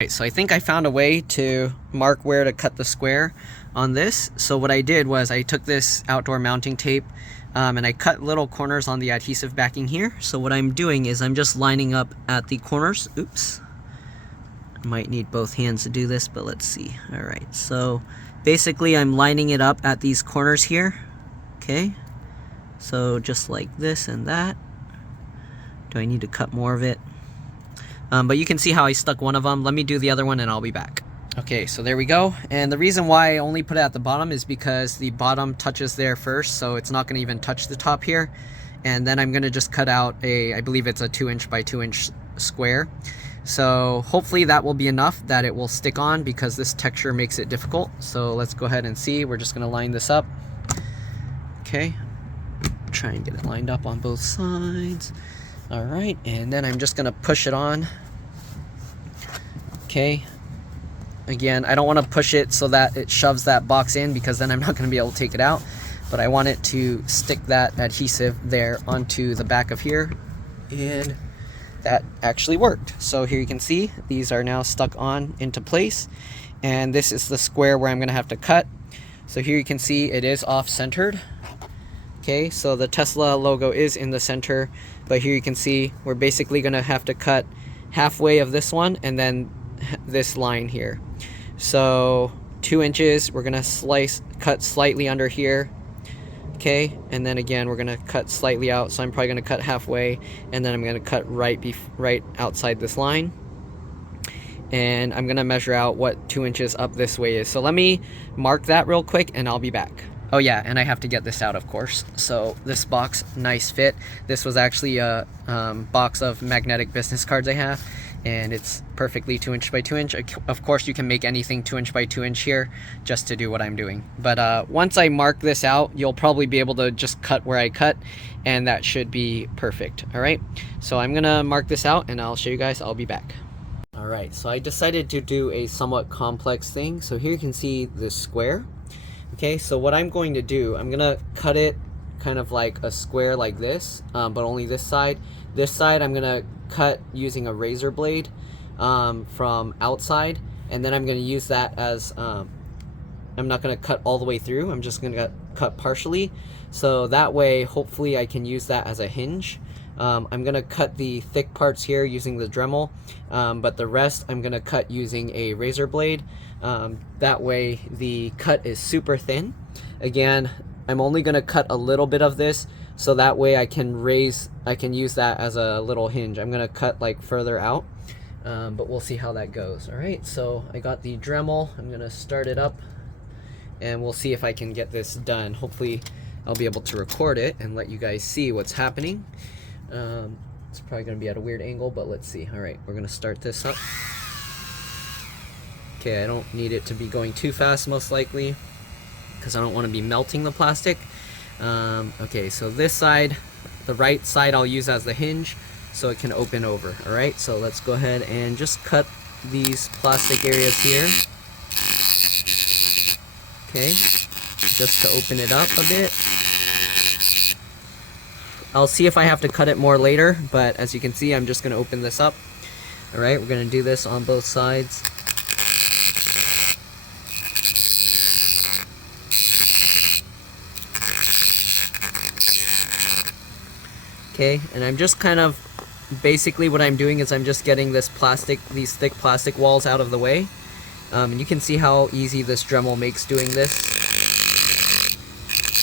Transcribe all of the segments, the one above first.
Right, so I think I found a way to mark where to cut the square on this. So what I did was I took this outdoor mounting tape and I cut little corners on the adhesive backing here. So what I'm doing is I'm just lining up at the corners. Oops. Might need both hands to do this, but let's see. All right, so basically I'm lining it up at these corners here. Okay, so just like this and that. Do I need to cut more of it? But you can see how I stuck one of them. Let me do the other one and I'll be back. Okay, so there we go. And the reason why I only put it at the bottom is because the bottom touches there first, so it's not going to even touch the top here. And then I'm going to just cut out I believe it's a 2" by 2" square. So hopefully that will be enough that it will stick on, because this texture makes it difficult. So let's go ahead and see. We're just going to line this up. Okay, try and get it lined up on both sides. All right, and then I'm just going to push it on. Okay, again, I don't want to push it so that it shoves that box in, because then I'm not going to be able to take it out. But I want it to stick that adhesive there onto the back of here, and that actually worked. So here you can see these are now stuck on into place, and this is the square where I'm going to have to cut. So here you can see it is off-centered. Okay, so the Tesla logo is in the center, but here you can see we're basically going to have to cut halfway of this one and then this line here. So 2 inches, we're going to cut slightly under here. Okay, and then again we're going to cut slightly out, so I'm probably going to cut halfway, and then I'm going to cut right outside this line. And I'm going to measure out what 2 inches up this way is. So let me mark that real quick and I'll be back. Oh yeah, and I have to get this out, of course. So this box, nice fit. This was actually a box of magnetic business cards I have, and it's perfectly 2" by 2". Of course, you can make anything 2" by 2" here just to do what I'm doing. But once I mark this out, you'll probably be able to just cut where I cut, and that should be perfect. All right, so I'm gonna mark this out and I'll show you guys. I'll be back. All right, so I decided to do a somewhat complex thing. So here you can see this square. Okay, so what I'm going to do, I'm gonna cut it kind of like a square like this, but only this side. This side I'm gonna cut using a razor blade from outside, and then I'm gonna use that as, I'm not gonna cut all the way through, I'm just gonna cut partially. So that way, hopefully I can use that as a hinge. I'm gonna cut the thick parts here using the Dremel, but the rest I'm gonna cut using a razor blade. That way the cut is super thin. Again, I'm only gonna cut a little bit of this, so that way I can use that as a little hinge. I'm gonna cut like further out, but we'll see how that goes. All right, so I got the Dremel. I'm gonna start it up, and we'll see if I can get this done. Hopefully I'll be able to record it and let you guys see what's happening. It's probably going to be at a weird angle, but let's see. All right, we're going to start this up. Okay, I don't need it to be going too fast, most likely, because I don't want to be melting the plastic. Okay, so this side, the right side, I'll use as the hinge so it can open over. All right, so let's go ahead and just cut these plastic areas here. Okay, just to open it up a bit. I'll see if I have to cut it more later, but as you can see, I'm just going to open this up. All right, we're going to do this on both sides. Okay, and I'm just kind of, basically what I'm doing is I'm just getting these thick plastic walls out of the way. And you can see how easy this Dremel makes doing this.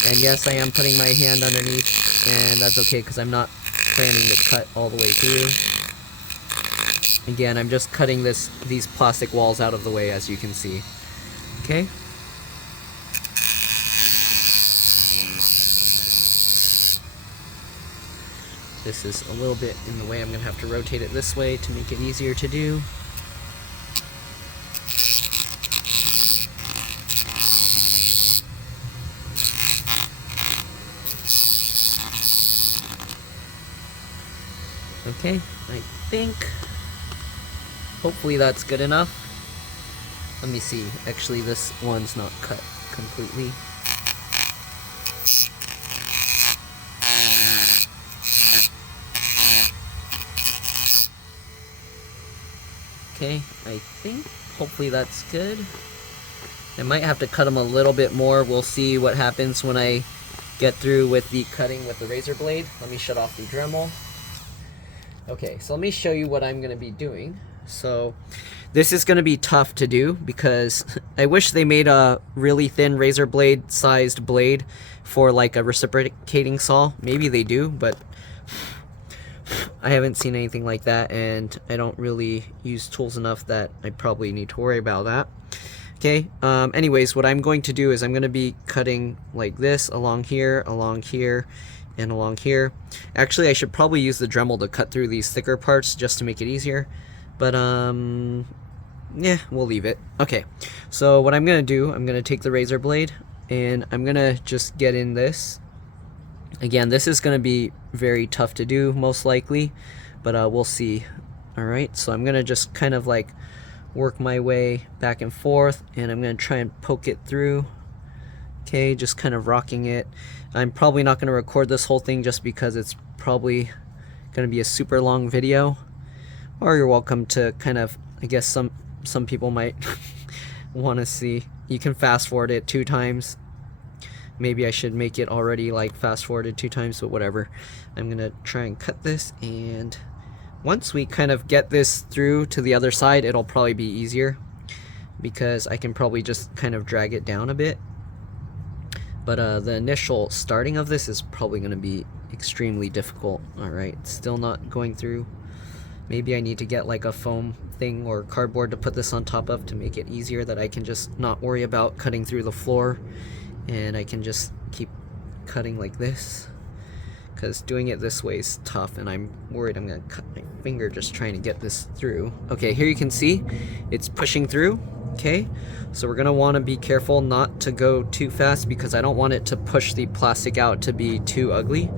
And yes, I am putting my hand underneath, and that's okay because I'm not planning to cut all the way through. Again, I'm just cutting these plastic walls out of the way, as you can see. Okay. This is a little bit in the way. I'm going to have to rotate it this way to make it easier to do. Okay, I think hopefully that's good enough. Let me see. Actually, this one's not cut completely. Okay, I think hopefully that's good. I might have to cut them a little bit more. We'll see what happens when I get through with the cutting with the razor blade. Let me shut off the Dremel. Okay, so let me show you what I'm going to be doing. So this is going to be tough to do because I wish they made a really thin razor blade sized blade for like a reciprocating saw. Maybe they do, but I haven't seen anything like that, and I don't really use tools enough that I probably need to worry about that. Okay, anyways, what I'm going to do is I'm going to be cutting like this along here, and along here. Actually, I should probably use the Dremel to cut through these thicker parts just to make it easier. But, yeah, we'll leave it. Okay, so what I'm going to do, I'm going to take the razor blade, and I'm going to just get in this. Again, this is going to be very tough to do, most likely, but we'll see. Alright, so I'm going to just kind of like work my way back and forth, and I'm going to try and poke it through. Okay, just kind of rocking it. I'm probably not going to record this whole thing just because it's probably going to be a super long video. Or you're welcome to kind of, I guess some people might want to see. You can fast forward it 2 times. Maybe I should make it already like fast forwarded 2 times, but whatever. I'm going to try and cut this, and once we kind of get this through to the other side, it'll probably be easier because I can probably just kind of drag it down a bit. But the initial starting of this is probably going to be extremely difficult. Alright, still not going through. Maybe I need to get like a foam thing or cardboard to put this on top of to make it easier, that I can just not worry about cutting through the floor, and I can just keep cutting like this. Because doing it this way is tough, and I'm worried I'm going to cut my finger just trying to get this through. Okay, here you can see it's pushing through. Okay, so we're going to want to be careful not to go too fast because I don't want it to push the plastic out to be too ugly.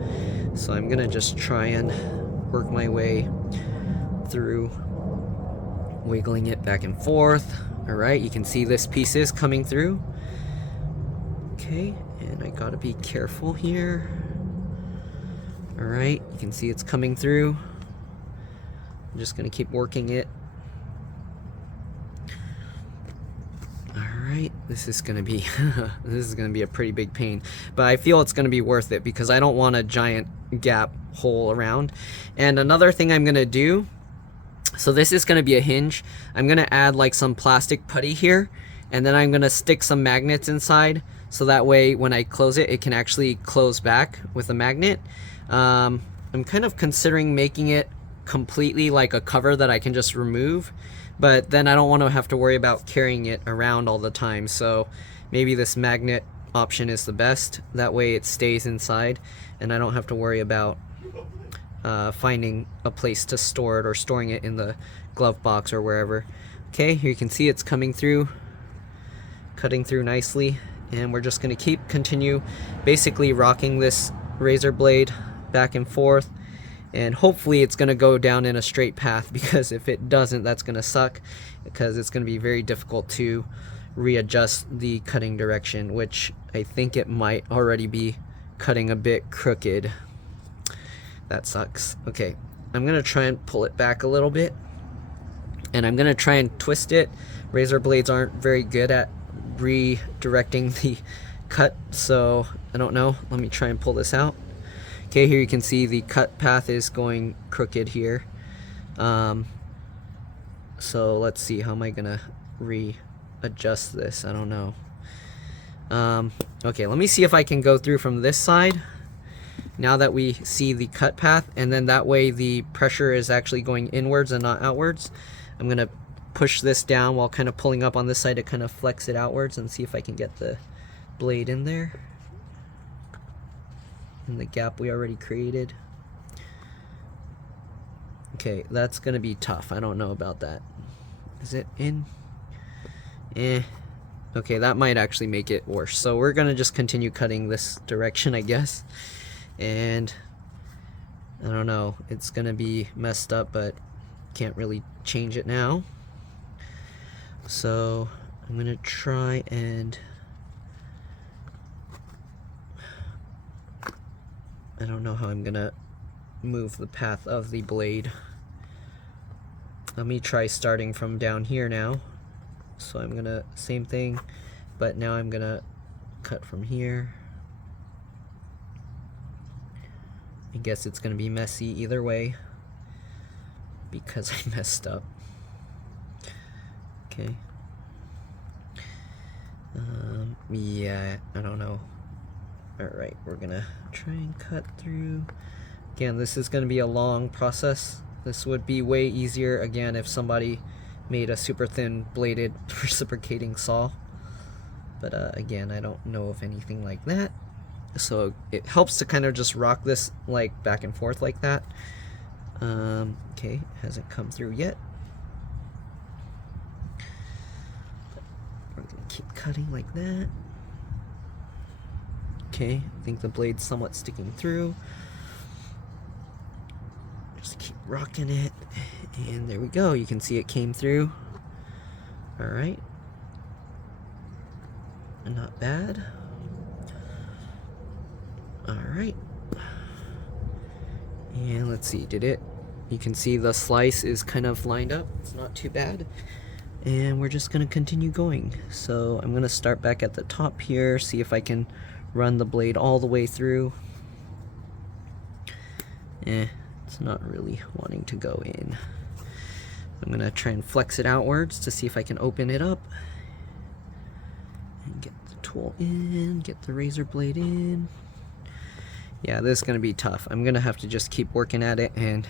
So I'm going to just try and work my way through, wiggling it back and forth. Alright, you can see this piece is coming through. Okay, and I got to be careful here. Alright, you can see it's coming through. I'm just going to keep working it. Alright, this is going to be this is going to be a pretty big pain, but I feel it's going to be worth it because I don't want a giant gap hole around. And another thing I'm going to do, so this is going to be a hinge. I'm going to add like some plastic putty here, and then I'm going to stick some magnets inside, so that way when I close it, it can actually close back with a magnet. I'm kind of considering making it completely like a cover that I can just remove, but then I don't want to have to worry about carrying it around all the time, so maybe this magnet option is the best. That way it stays inside and I don't have to worry about finding a place to store it or storing it in the glove box or wherever. Okay, here you can see it's coming through, cutting through nicely, and we're just going to continue basically rocking this razor blade back and forth, and hopefully it's going to go down in a straight path, because if it doesn't, that's going to suck, because it's going to be very difficult to readjust the cutting direction, which I think it might already be cutting a bit crooked. That sucks. Okay, I'm going to try and pull it back a little bit, and I'm going to try and twist it. Razor blades aren't very good at redirecting the cut, so I don't know. Let me try and pull this out. Okay, here you can see the cut path is going crooked here. So let's see, how am I gonna readjust this? I don't know. Okay, let me see if I can go through from this side now that we see the cut path, and then that way the pressure is actually going inwards and not outwards. I'm gonna push this down while kind of pulling up on this side to kind of flex it outwards and see if I can get the blade in there, in the gap we already created. Okay, that's gonna be tough. I don't know about that. Is it in? Okay, that might actually make it worse. So we're gonna just continue cutting this direction, I guess. And I don't know, it's gonna be messed up, but can't really change it now. So I'm gonna try and, I don't know how I'm gonna move the path of the blade. let me try starting from down here now. So I'm gonna, same thing, but now I'm gonna cut from here. I guess it's gonna be messy either way because I messed up. Okay. Yeah, I don't know. Alright, we're gonna try and cut through. Again, this is gonna be a long process. This would be way easier, again, if somebody made a super thin bladed reciprocating saw. But again, I don't know of anything like that. So it helps to kind of just rock this like back and forth like that. Okay, hasn't come through yet. We're gonna keep cutting like that. Okay, I think the blade's somewhat sticking through. Just keep rocking it, and there we go. You can see it came through. All right, not bad. All right, and let's see, did it? You can see the slice is kind of lined up. It's not too bad. And we're just gonna continue going. So I'm gonna start back at the top here, see if I can run the blade all the way through. It's not really wanting to go in. I'm gonna try and flex it outwards to see if I can open it up. And get the tool in, get the razor blade in. Yeah, this is gonna be tough. I'm gonna have to just keep working at it and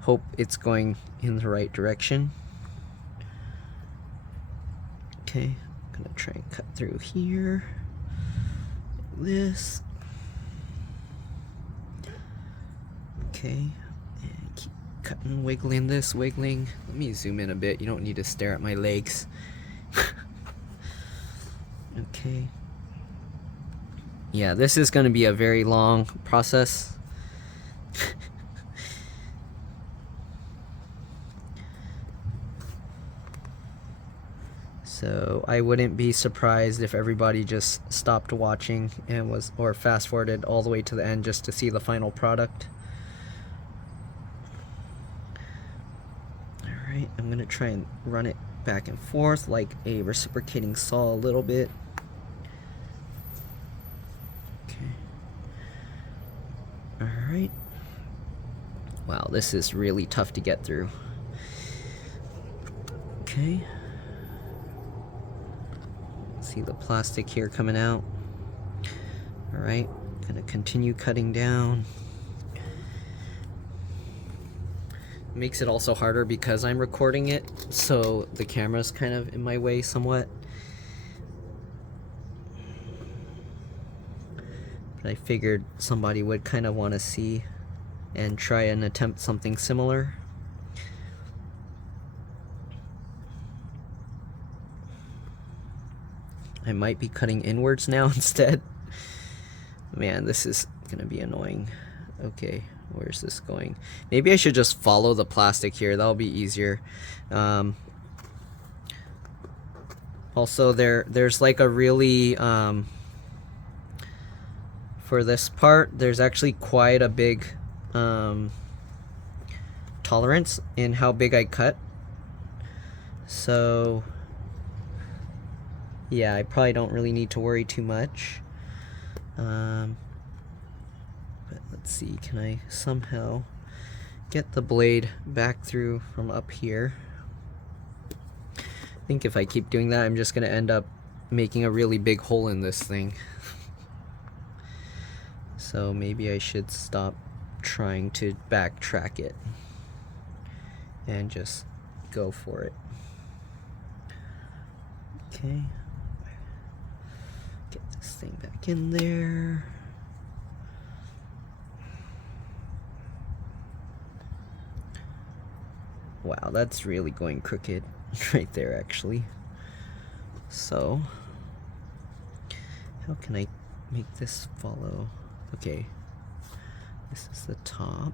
hope it's going in the right direction. Okay, I'm gonna try and cut through here. Like this. Okay, and keep cutting, wiggling this, wiggling. Let me zoom in a bit. You don't need to stare at my legs. Okay. Yeah, this is going to be a very long process. So I wouldn't be surprised if everybody just stopped watching and or fast forwarded all the way to the end just to see the final product. Alright, I'm gonna try and run it back and forth like a reciprocating saw a little bit. Okay. Alright. Wow, this is really tough to get through. Okay. See the plastic here coming out. Alright, gonna continue cutting down. Makes it also harder because I'm recording it, so the camera's kind of in my way somewhat. But I figured somebody would kind of want to see and try and attempt something similar. I might be cutting inwards now instead. Man, this is gonna be annoying. Okay, where's this going? Maybe I should just follow the plastic here. That'll be easier. Also, there's like a really for this part, there's actually quite a big tolerance in how big I cut. So yeah, I probably don't really need to worry too much. But let's see, can I somehow get the blade back through from up here? I think if I keep doing that, I'm just going to end up making a really big hole in this thing. So maybe I should stop trying to backtrack it and just go for it. Okay. Get this thing back in there. Wow, that's really going crooked right there actually. So, how can I make this follow? Okay, this is the top,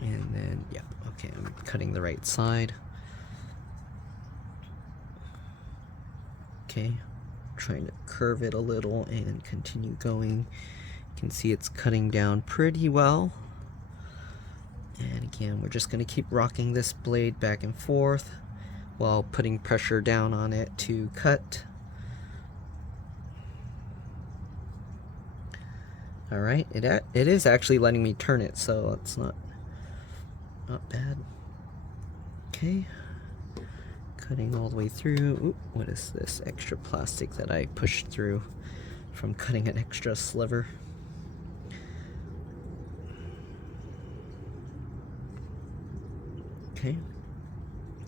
and then, yeah, okay, I'm cutting the right side. Okay, trying to curve it a little and continue going. You can see it's cutting down pretty well. And again, we're just going to keep rocking this blade back and forth while putting pressure down on it to cut. Alright, it is actually letting me turn it, so it's not bad. Okay, cutting all the way through. Oop, what is this extra plastic that I pushed through from cutting an extra sliver? Okay,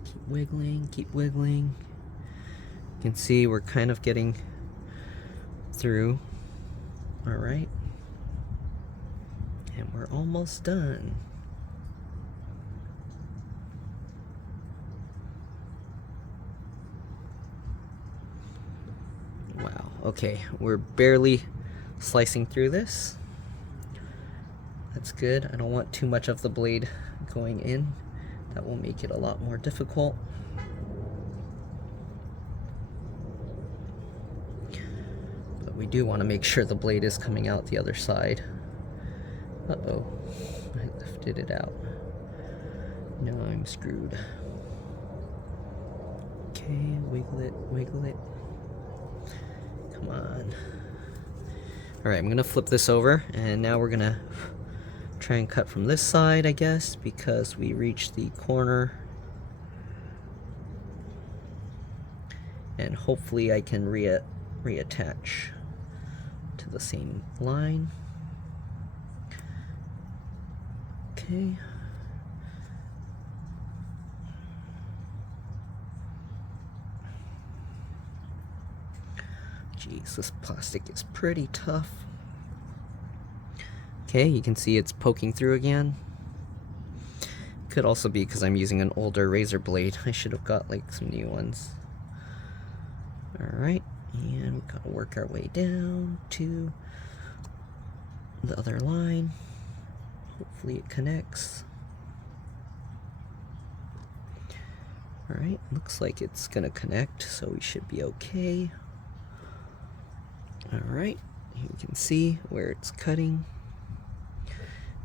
keep wiggling, keep wiggling. You can see we're kind of getting through. Alright, and we're almost done. Wow, okay, we're barely slicing through this. That's good. I don't want too much of the blade going in. That will make it a lot more difficult. But we do want to make sure the blade is coming out the other side. Uh-oh, I lifted it out. Now I'm screwed. Okay, wiggle it, wiggle it. Come on. Alright, I'm gonna flip this over, and now we're gonna try and cut from this side, I guess, because we reached the corner. And hopefully I can reattach to the same line. Okay. Jeez, this plastic is pretty tough. Okay, you can see it's poking through again. Could also be because I'm using an older razor blade. I should have got like some new ones. Alright, and we've got to work our way down to the other line. Hopefully it connects. Alright, looks like it's gonna connect, so we should be okay. Alright, you can see where it's cutting.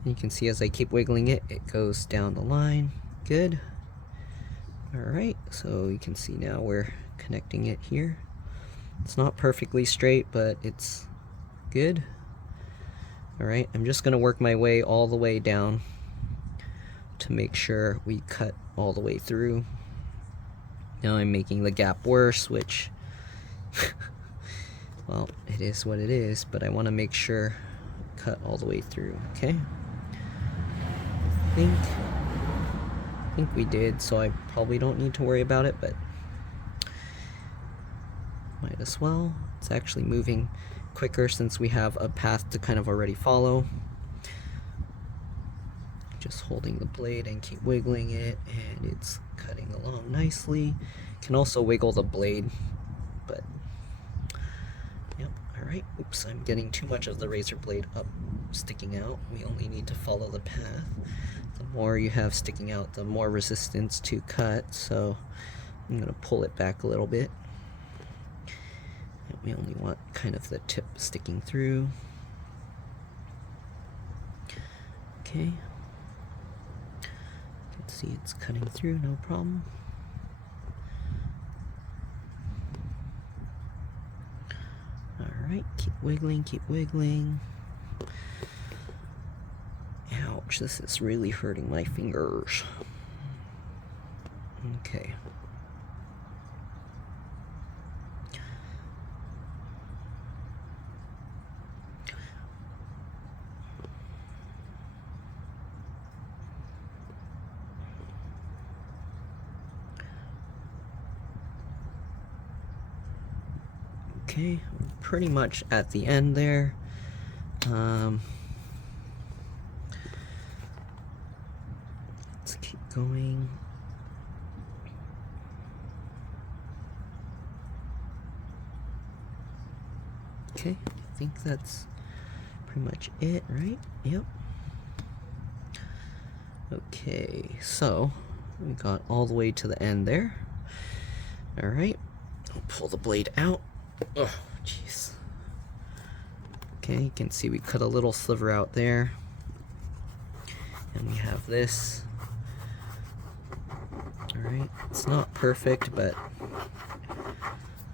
You can see as I keep wiggling it, it goes down the line. Good. Alright, so you can see now we're connecting it here. It's not perfectly straight, but it's good. Alright, I'm just going to work my way all the way down to make sure we cut all the way through. Now I'm making the gap worse, which, well, it is what it is, but I want to make sure cut all the way through, okay? I think we did, so I probably don't need to worry about it, but might as well. It's actually moving quicker since we have a path to kind of already follow. Just holding the blade and keep wiggling it, and it's cutting along nicely. Can also wiggle the blade, but yep. Alright, oops, I'm getting too much of the razor blade up sticking out. We only need to follow the path. The more you have sticking out, the more resistance to cut, so I'm going to pull it back a little bit. And we only want kind of the tip sticking through. Okay. You can see it's cutting through, no problem. Alright, keep wiggling, keep wiggling. Ouch, this is really hurting my fingers. Okay. Okay, we're pretty much at the end there. Let's keep going. Okay, I think that's pretty much it, right? Yep. Okay, so we got all the way to the end there. Alright, I'll pull the blade out. Oh, jeez. Okay, you can see we cut a little sliver out there. And we have this. Alright, it's not perfect, but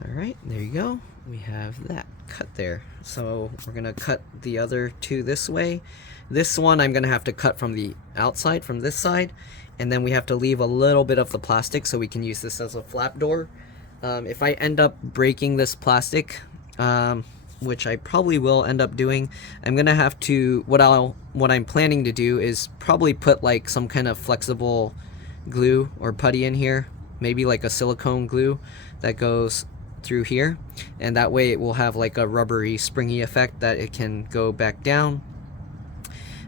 alright, there you go. We have that cut there. So we're gonna cut the other two this way. This one I'm gonna have to cut from the outside, from this side, and then we have to leave a little bit of the plastic so we can use this as a flap door. If I end up breaking this plastic, which I probably will end up doing, I'm gonna have to, what I'm planning to do is probably put like some kind of flexible glue or putty in here, maybe like a silicone glue that goes through here, and that way it will have like a rubbery springy effect that it can go back down.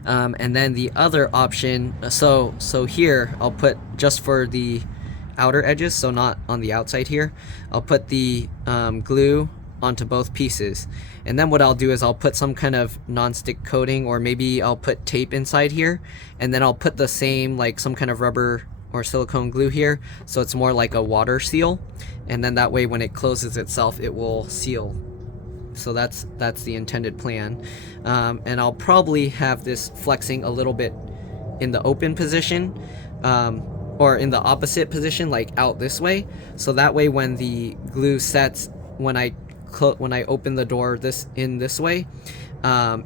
And then the other option, so here I'll put, just for the outer edges, so not on the outside here, I'll put the glue onto both pieces, and then what I'll do is I'll put some kind of non-stick coating, or maybe I'll put tape inside here, and then I'll put the same, like some kind of rubber or silicone glue here, so it's more like a water seal, and then that way when it closes itself it will seal. So that's the intended plan. And I'll probably have this flexing a little bit in the open position, or in the opposite position, like out this way, so that way when the glue sets, when I open the door this way,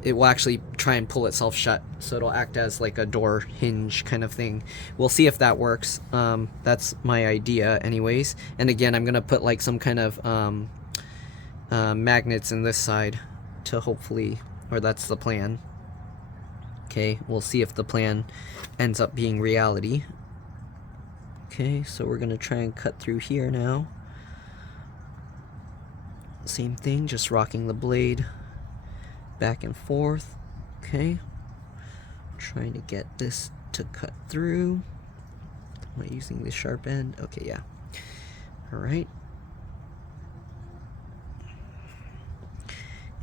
it will actually try and pull itself shut, so it'll act as like a door hinge kind of thing. We'll see if that works. That's my idea anyways. And again, I'm gonna put like some kind of magnets in this side to hopefully, or that's the plan. Okay, we'll see if the plan ends up being reality. Okay, so we're gonna try and cut through here now. Same thing, just rocking the blade back and forth. Okay, trying to get this to cut through. Am I using the sharp end? Okay, yeah. All right.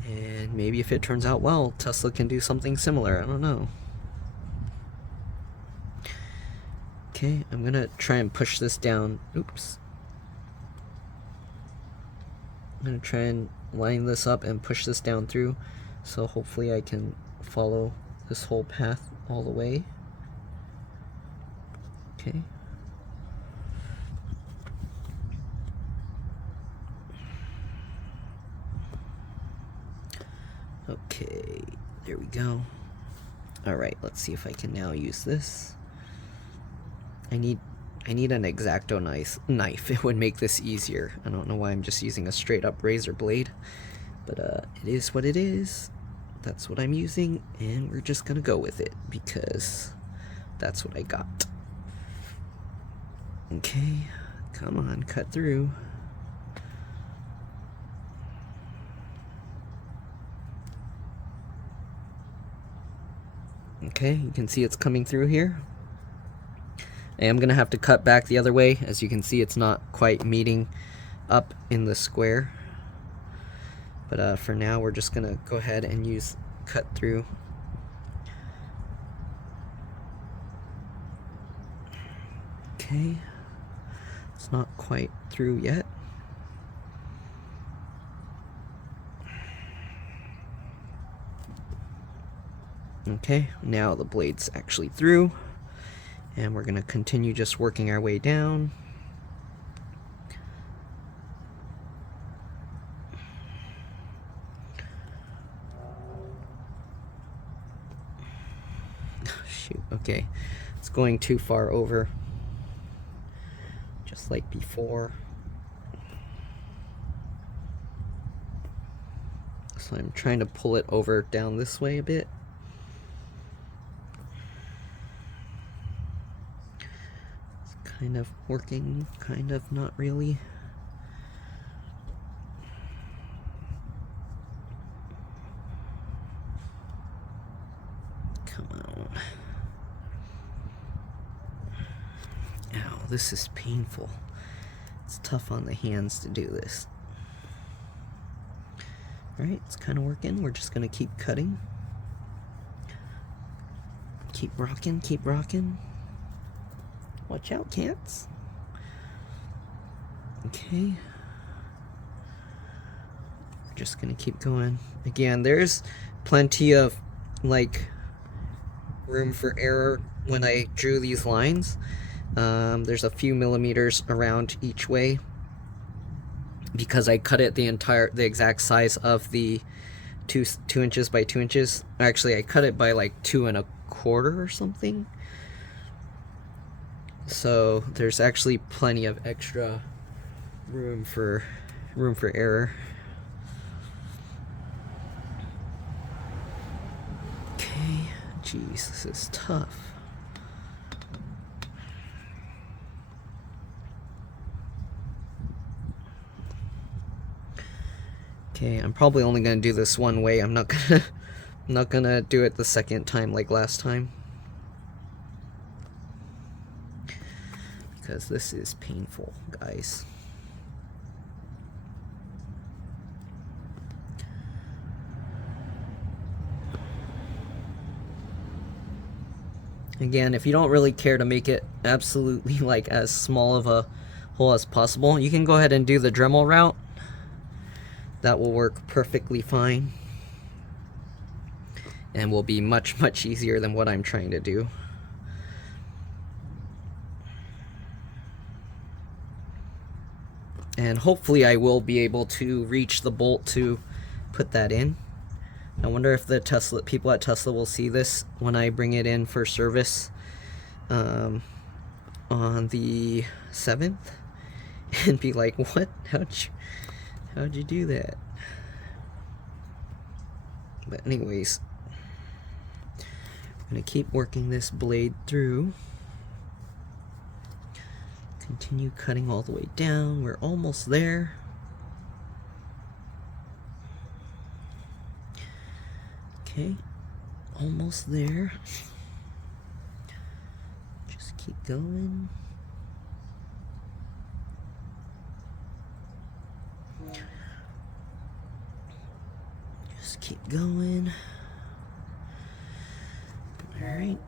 And maybe if it turns out well, Tesla can do something similar. I don't know. Okay, I'm gonna try and push this down. Oops. I'm gonna try and line this up and push this down through, so hopefully I can follow this whole path all the way. Okay. Okay, there we go. Alright, let's see if I can now use this. I need an X-Acto knife. It would make this easier. I don't know why I'm just using a straight up razor blade, but it is what it is. That's what I'm using, and we're just gonna go with it because that's what I got. Okay, come on, cut through. Okay, you can see it's coming through here. I am gonna have to cut back the other way. As you can see, it's not quite meeting up in the square. But for now, we're just gonna go ahead and use cut through. Okay, it's not quite through yet. Okay, now the blade's actually through, and we're gonna continue just working our way down. Shoot, okay, it's going too far over, just like before. So I'm trying to pull it over down this way a bit. Kind of working, kind of not really. Come on. Ow, this is painful. It's tough on the hands to do this. Alright, it's kind of working. We're just gonna keep cutting. Keep rocking, keep rocking. Watch out, cats. Okay. We're just gonna keep going. Again, there's plenty of like room for error when I drew these lines. There's a few millimeters around each way because I cut it the exact size of the 2 inches by 2 inches. Actually, I cut it by like 2 1/4 or something. So there's actually plenty of extra room for error. Okay, geez, this is tough. Okay, I'm probably only gonna do this one way. I'm not gonna do it the second time like last time, because this is painful, guys. Again, if you don't really care to make it absolutely like as small of a hole as possible, you can go ahead and do the Dremel route. That will work perfectly fine and will be much, much easier than what I'm trying to do. And hopefully I will be able to reach the bolt to put that in. I wonder if the people at Tesla will see this when I bring it in for service on the 7th and be like, what? How'd you do that? But anyways, I'm gonna keep working this blade through. Continue cutting all the way down. We're almost there. Okay, almost there. Just keep going. Just keep going. All right.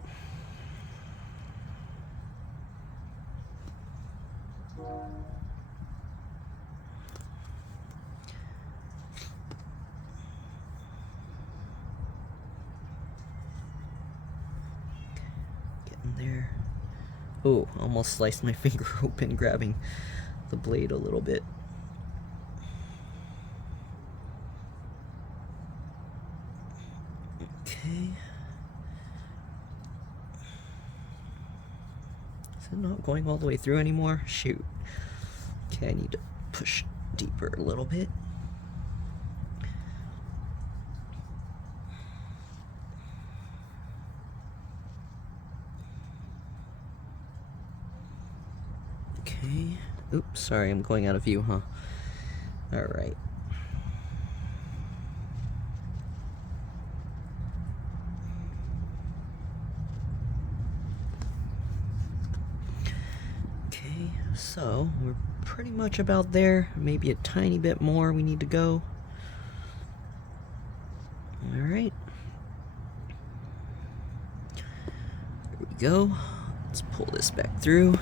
There. Oh, almost sliced my finger open grabbing the blade a little bit. Okay. Is it not going all the way through anymore? Shoot. Okay, I need to push deeper a little bit. Okay. Oops, sorry, I'm going out of view, huh? Alright. Okay, so we're pretty much about there. Maybe a tiny bit more we need to go. Alright. There we go. Let's pull this back through.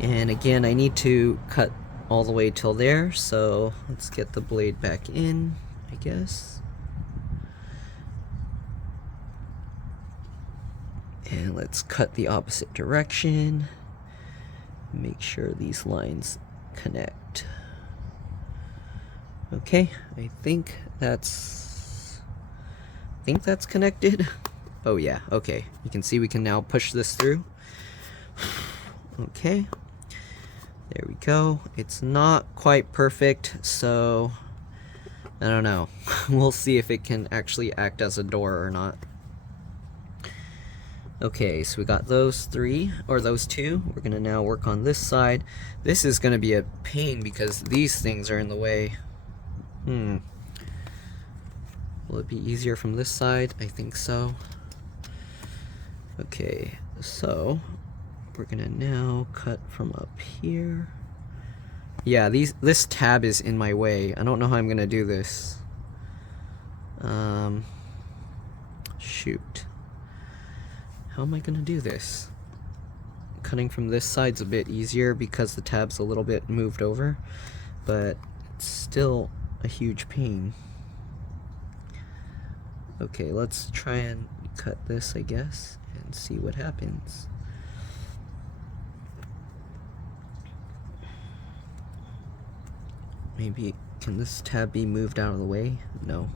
And again, I need to cut all the way till there, so let's get the blade back in, I guess. And let's cut the opposite direction. Make sure these lines connect. Okay, I think that's connected. Oh yeah, okay. You can see we can now push this through. Okay. There we go. It's not quite perfect, so I don't know. We'll see if it can actually act as a door or not. Okay, so we got those three, or those two. We're gonna now work on this side. This is gonna be a pain because these things are in the way. Will it be easier from this side? I think so. Okay, so we're gonna now cut from up here. Yeah, this tab is in my way. I don't know how I'm gonna do this. Shoot. How am I gonna do this? Cutting from this side's a bit easier because the tab's a little bit moved over, but it's still a huge pain. Okay, let's try and cut this, I guess, and and see what happens. Maybe, can this tab be moved out of the way? No.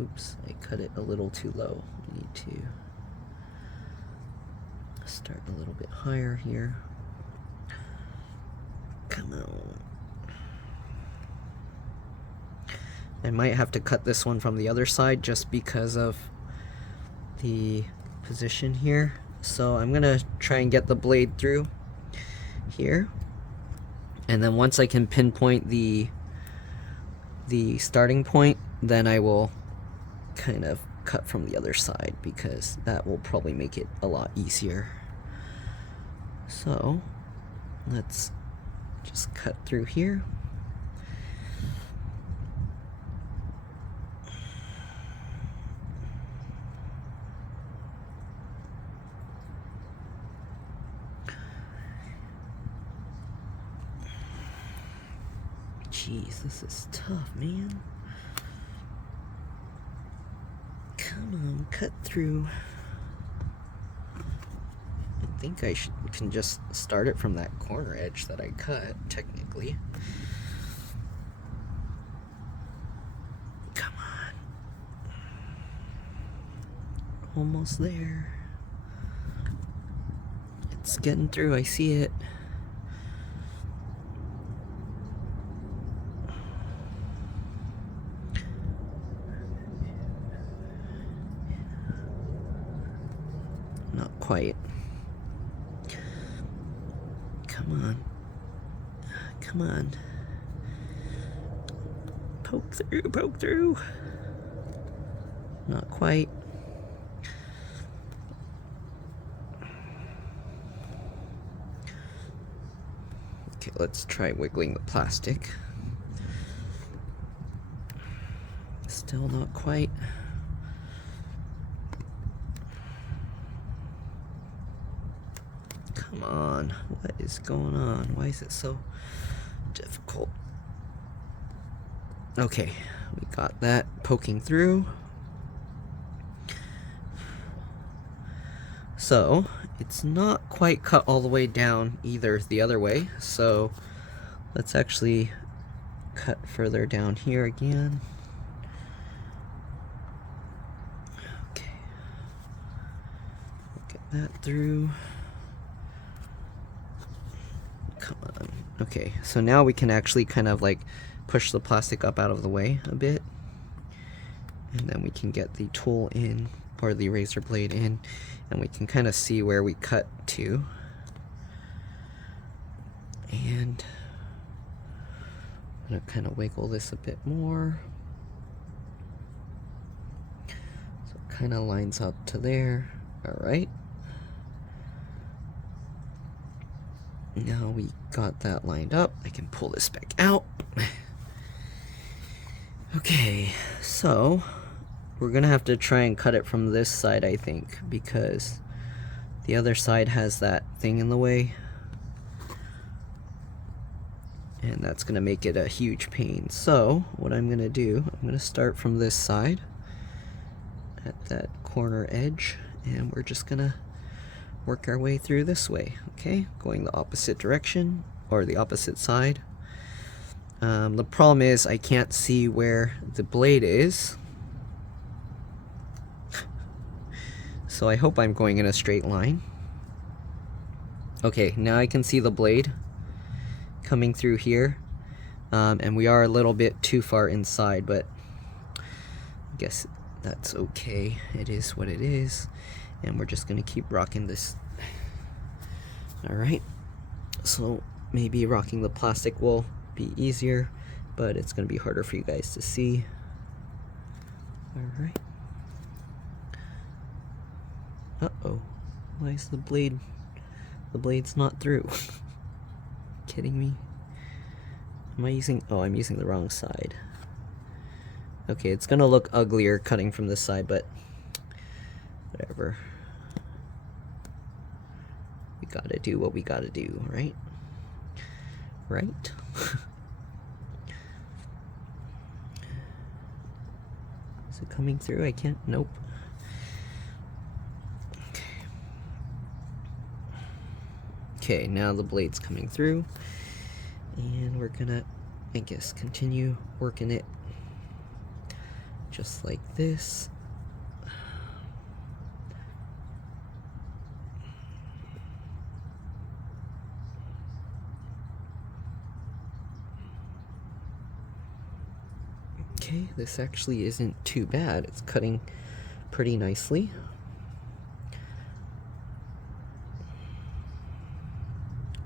Oops, I cut it a little too low. I need to start a little bit higher here. Come on. I might have to cut this one from the other side just because of the position here. So I'm gonna try and get the blade through here, and then once I can pinpoint the starting point, then I will kind of cut from the other side, because that will probably make it a lot easier. So let's just cut through here. Jeez, this is tough, man. Come on, cut through. I think I can just start it from that corner edge that I cut, technically. Come on. Almost there. It's getting through, I see it. Not quite. Come on. Come on. Poke through, poke through. Not quite. Okay, let's try wiggling the plastic. Still not quite. Come on, what is going on? Why is it so difficult? Okay, we got that poking through. So, it's not quite cut all the way down either the other way, so let's actually cut further down here again. Okay, get that through. Come on. Okay, so now we can actually kind of like push the plastic up out of the way a bit, and then we can get the tool in, or the razor blade in, and we can kind of see where we cut to. And I'm gonna kind of wiggle this a bit more, so it kind of lines up to there. All right. Now we got that lined up, I can pull this back out. Okay, so we're gonna have to try and cut it from this side, I think, because the other side has that thing in the way, and that's gonna make it a huge pain. So what I'm gonna do, I'm gonna start from this side at that corner edge, and we're just gonna work our way through this way, okay? Going the opposite direction, or the opposite side. The problem is I can't see where the blade is. So I hope I'm going in a straight line. Okay, now I can see the blade coming through here. And we are a little bit too far inside, but I guess that's okay. It is what it is. And we're just gonna keep rocking this. All right, so maybe rocking the plastic will be easier, but it's gonna be harder for you guys to see. All right. Uh-oh, why is the blade's not through? Kidding me? Am I using, oh, I'm using the wrong side. Okay, it's gonna look uglier cutting from this side, but whatever. We gotta do what we gotta do, right? Right? coming through? I can't, nope. Okay, now the blade's coming through, and we're gonna, I guess, continue working it just like this. Okay, this actually isn't too bad. It's cutting pretty nicely.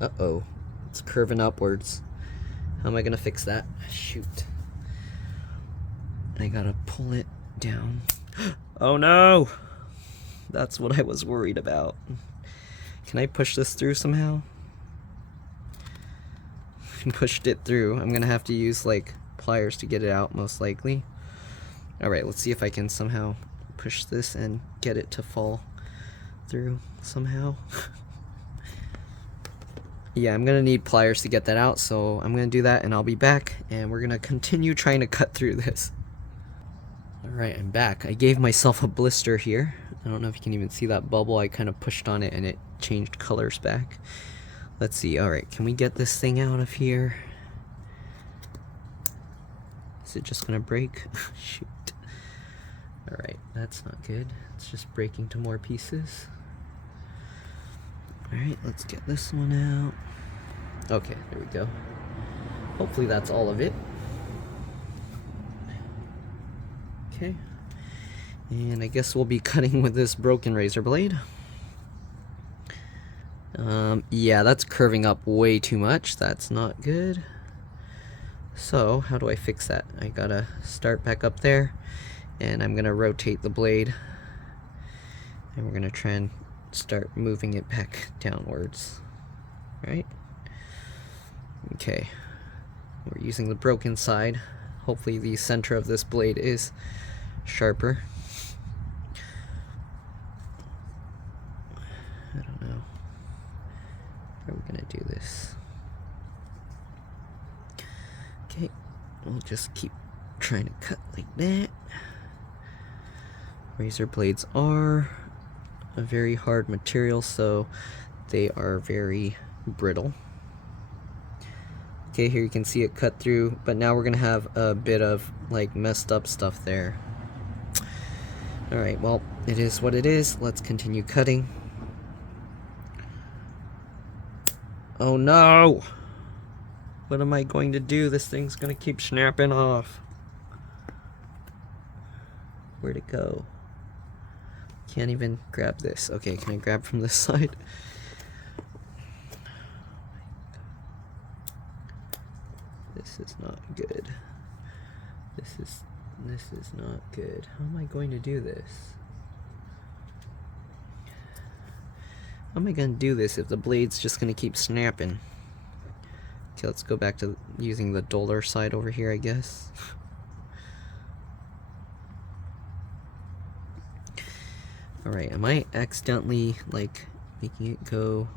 Uh-oh, it's curving upwards. How am I gonna fix that? Shoot. I gotta pull it down. Oh no! That's what I was worried about. Can I push this through somehow? I pushed it through. I'm gonna have to use like pliers to get it out, most likely. Alright, let's see if I can somehow push this and get it to fall through somehow. Yeah, I'm gonna need pliers to get that out, so I'm gonna do that and I'll be back, and we're gonna continue trying to cut through this. Alright, I'm back. I gave myself a blister here. I don't know if you can even see that bubble. I kind of pushed on it and it changed colors back. Let's see. Alright, can we get this thing out of here? Is it just gonna break? Shoot. Alright, that's not good. It's just breaking to more pieces. Alright, let's get this one out. Okay, there we go. Hopefully that's all of it. Okay. And I guess we'll be cutting with this broken razor blade. Yeah, that's curving up way too much. That's not good. So, how do I fix that? I gotta start back up there, and I'm gonna rotate the blade, and we're gonna try and start moving it back downwards. Right? Okay. We're using the broken side. Hopefully the center of this blade is sharper. I don't know. How are we gonna do this? Okay, we'll just keep trying to cut like that. Razor blades are a very hard material, so they are very brittle. Okay, here you can see it cut through, but now we're gonna have a bit of like messed up stuff there. Alright, well, it is what it is. Let's continue cutting. Oh no! What am I going to do? This thing's gonna keep snapping off. Where'd it go? Can't even grab this. Okay, can I grab from this side? This is not good. This is not good. How am I going to do this? How am I going to do this if the blade's just going to keep snapping? Okay, let's go back to using the duller side over here, I guess. Alright, am I accidentally, like, making it go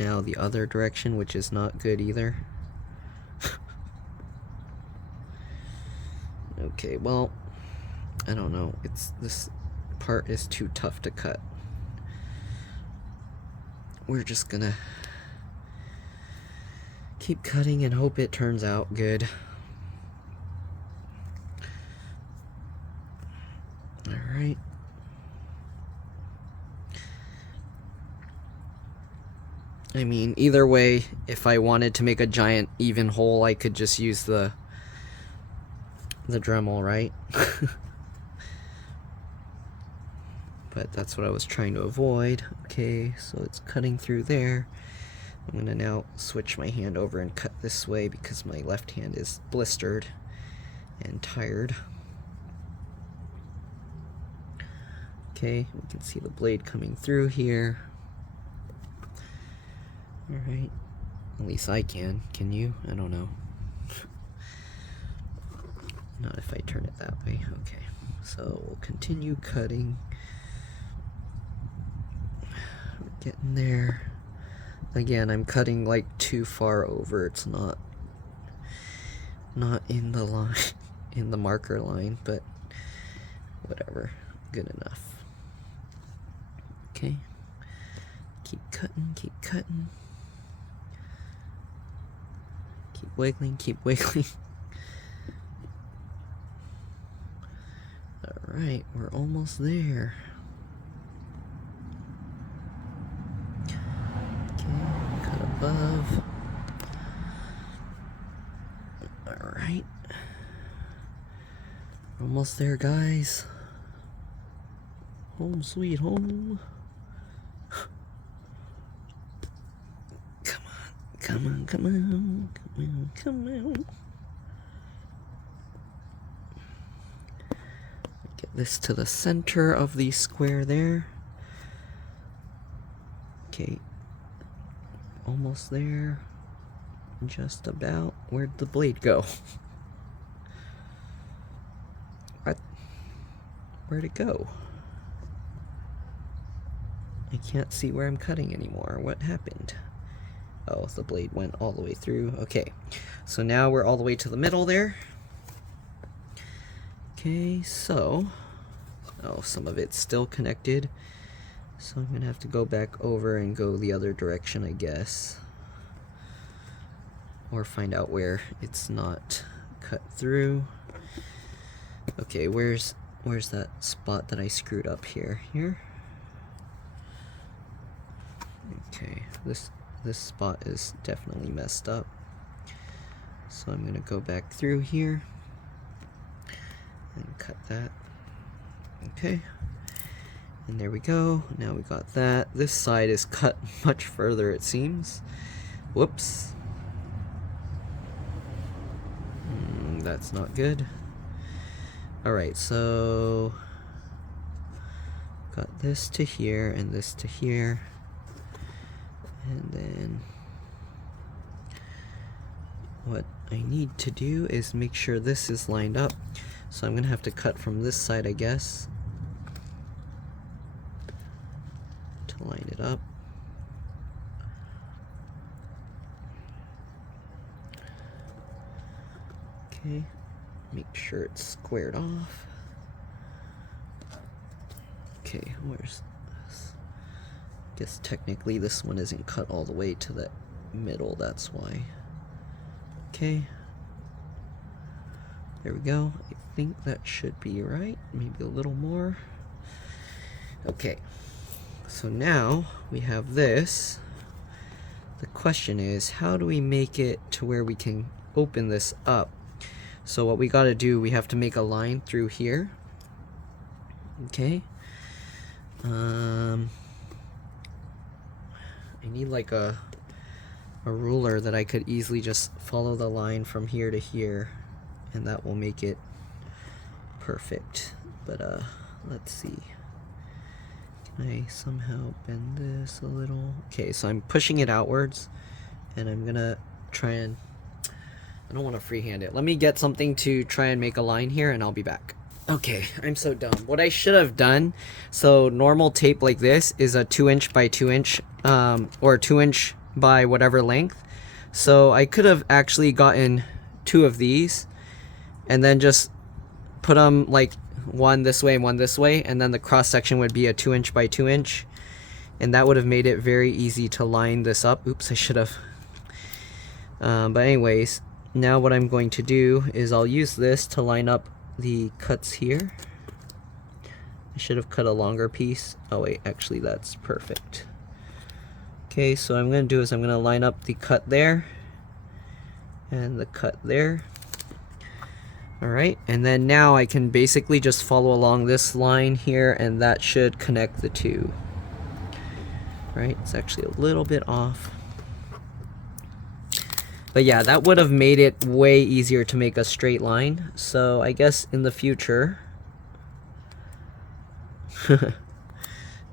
now the other direction, which is not good either? Okay, well, I don't know. This part is too tough to cut. We're just gonna keep cutting and hope it turns out good. Alright. I mean, either way, if I wanted to make a giant even hole, I could just use the Dremel, right? But that's what I was trying to avoid. Okay, so it's cutting through there. I'm gonna now switch my hand over and cut this way because my left hand is blistered and tired. Okay, we can see the blade coming through here. Alright, at least I can. Can you? I don't know. Not if I turn it that way. Okay, so we'll continue cutting. We're getting there. Again, I'm cutting like too far over. It's not in the line, in the marker line, but Whatever, good enough. Okay, keep cutting, keep cutting. Keep wiggling, keep wiggling. Alright, we're almost there. Okay, cut above. Alright. Almost there, guys. Home sweet home. Come on, come on, come on, come on, come on. Get this to the center of the square there. Okay, almost there. Just about. Where'd the blade go? What? Where'd it go? I can't see where I'm cutting anymore. What happened? Oh, the blade went all the way through. Okay, so now we're all the way to the middle there. Okay, so... oh, some of it's still connected. So I'm gonna have to go back over and go the other direction, I guess. Or find out where it's not cut through. Okay, where's that spot that I screwed up here? Here? Okay, this spot is definitely messed up. So I'm gonna go back through here and cut that. Okay, and there we go. Now we got that. This side is cut much further, it seems. Whoops. That's not good. Alright, so got this to here and this to here. And then what I need to do is make sure this is lined up. So I'm gonna have to cut from this side, I guess, to line it up. Okay, make sure it's squared off. Okay, where's this? I guess technically this one isn't cut all the way to the middle, that's why. Okay, there we go. I think that should be right, maybe a little more. Okay, so now we have this. The question is, how do we make it to where we can open this up? So what we got to do, we have to make a line through here. Okay. I need like a ruler that I could easily just follow the line from here to here, and that will make it perfect. But let's see. Can I somehow bend this a little? Okay, so I'm pushing it outwards, and I'm gonna try and... I don't want to freehand it. Let me get something to try and make a line here, and I'll be back. Okay, I'm so dumb. What I should have done, so normal tape like this is a 2" by 2", or 2" by whatever length. So I could have actually gotten 2 of these, and then just put them like one this way and one this way, and then the cross section would be a 2" by 2", and that would have made it very easy to line this up. Oops, I should have. But anyways, now what I'm going to do is I'll use this to line up the cuts here. I should have cut a longer piece. Oh wait, actually that's perfect. Okay, so what I'm going to do is I'm going to line up the cut there and the cut there. Alright, and then now I can basically just follow along this line here, and that should connect the two. Right, it's actually a little bit off. But yeah, that would have made it way easier to make a straight line. So I guess in the future,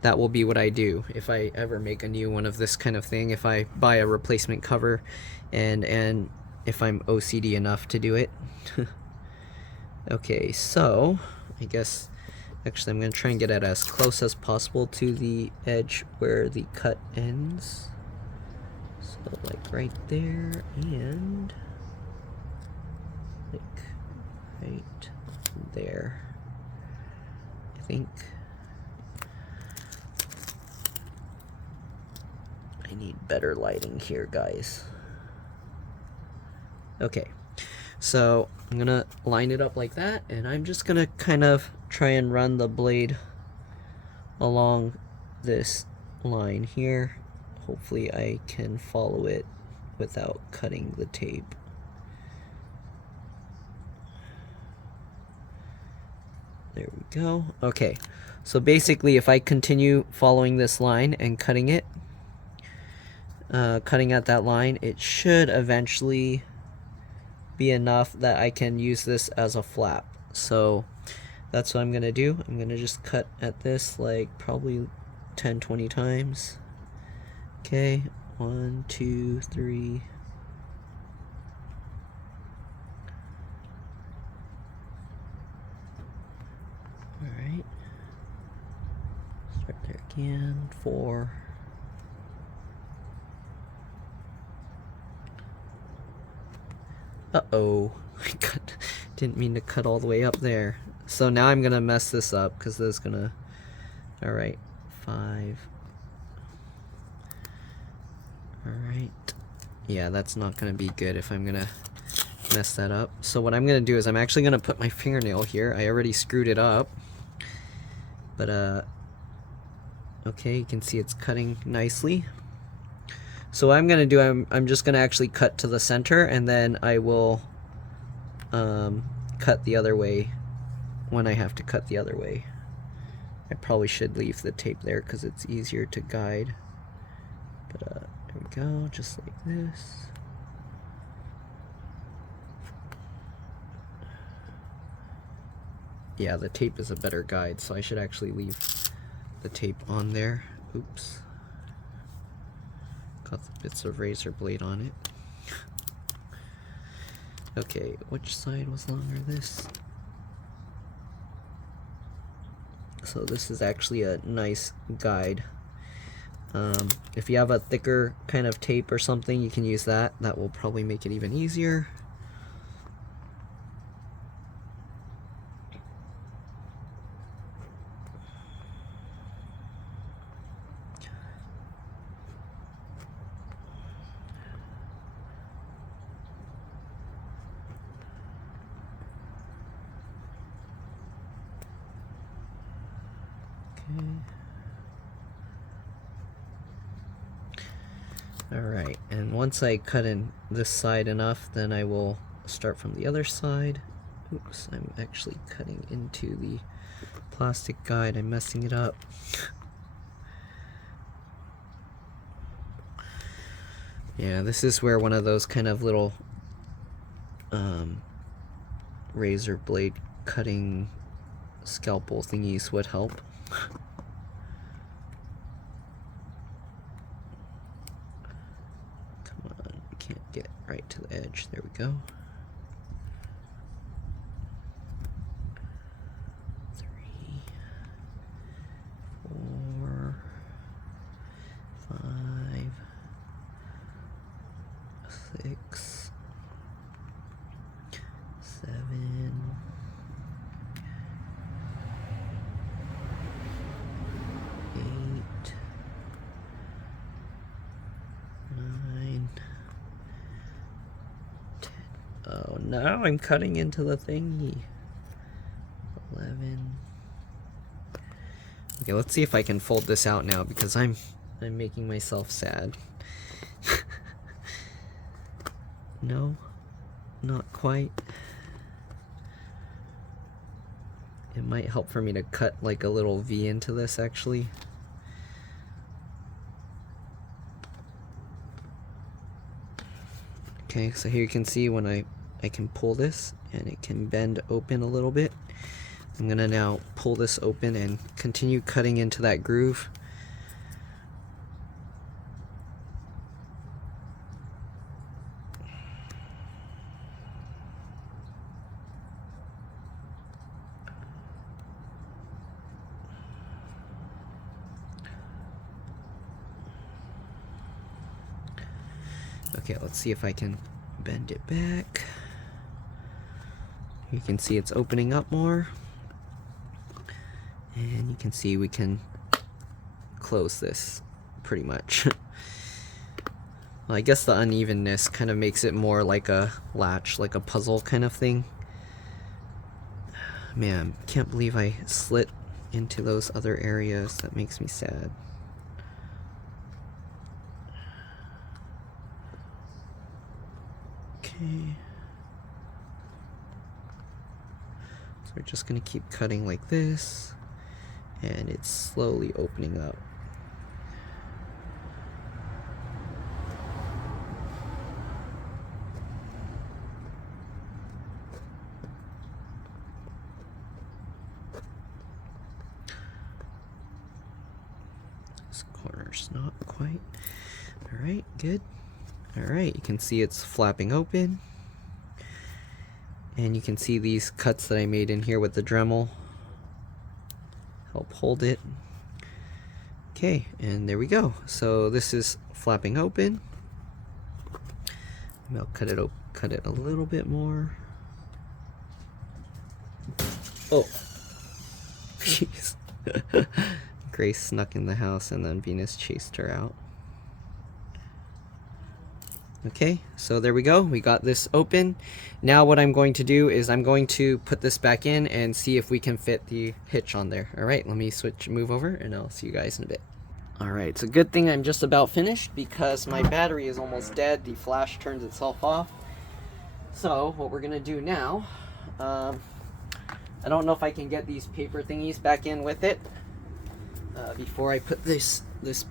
that will be what I do if I ever make a new one of this kind of thing. If I buy a replacement cover, and if I'm OCD enough to do it. Okay, so I guess actually I'm going to try and get it as close as possible to the edge where the cut ends. So like right there, and like right there. think. I need better lighting here, guys. Okay, so I'm gonna line it up like that, and I'm just gonna kind of try and run the blade along this line here. Hopefully I can follow it without cutting the tape. There we go. Okay, so basically if I continue following this line and cutting it, cutting at that line, it should eventually be enough that I can use this as a flap. So that's what I'm gonna do. I'm gonna just cut at this like probably 10-20 times. Okay, 1, 2, 3. All right, start there again. 4. Uh-oh, didn't mean to cut all the way up there. So now I'm gonna mess this up because this is gonna, all right, 5. All right, yeah, that's not gonna be good if I'm gonna mess that up. So what I'm gonna do is I'm actually gonna put my fingernail here. I already screwed it up, but okay, you can see it's cutting nicely. So what I'm gonna do, I'm just gonna actually cut to the center, and then I will cut the other way when I have to cut the other way. I probably should leave the tape there because it's easier to guide. But there we go, just like this. Yeah, the tape is a better guide, so I should actually leave the tape on there. Oops. Got the bits of razor blade on it. Okay, which side was longer? This. So this is actually a nice guide. If you have a thicker kind of tape or something, you can use that. That will probably make it even easier. Alright, and once I cut in this side enough, then I will start from the other side. Oops, I'm actually cutting into the plastic guide. I'm messing it up. Yeah, this is where one of those kind of little razor blade cutting scalpel thingies would help. Can't get right to the edge. There we go. 3, 4, 5, 6, 7, 8, 9. Oh no, I'm cutting into the thingy. 11. Okay, let's see if I can fold this out now because I'm making myself sad. No, not quite. It might help for me to cut like a little V into this actually. Okay, so here you can see when I can pull this and it can bend open a little bit. I'm gonna now pull this open and continue cutting into that groove. Okay, let's see if I can bend it back. You can see it's opening up more. And you can see we can close this pretty much. Well, I guess the unevenness kind of makes it more like a latch, like a puzzle kind of thing. Man, can't believe I slit into those other areas. That makes me sad. Okay. So we're just gonna keep cutting like this, and it's slowly opening up. This corner's not quite. All right, good. All right, you can see it's flapping open. And you can see these cuts that I made in here with the Dremel help hold it. Okay, and there we go. So this is flapping open. And I'll cut it a little bit more. Oh, jeez. Grace snuck in the house and then Venus chased her out. Okay, so there we go. We got this open. Now what I'm going to do is I'm going to put this back in and see if we can fit the hitch on there. All right, let me move over and I'll see you guys in a bit. All right, it's a good thing I'm just about finished because my battery is almost dead. The flash turns itself off. So what we're gonna do now, I don't know if I can get these paper thingies back in with it before I put this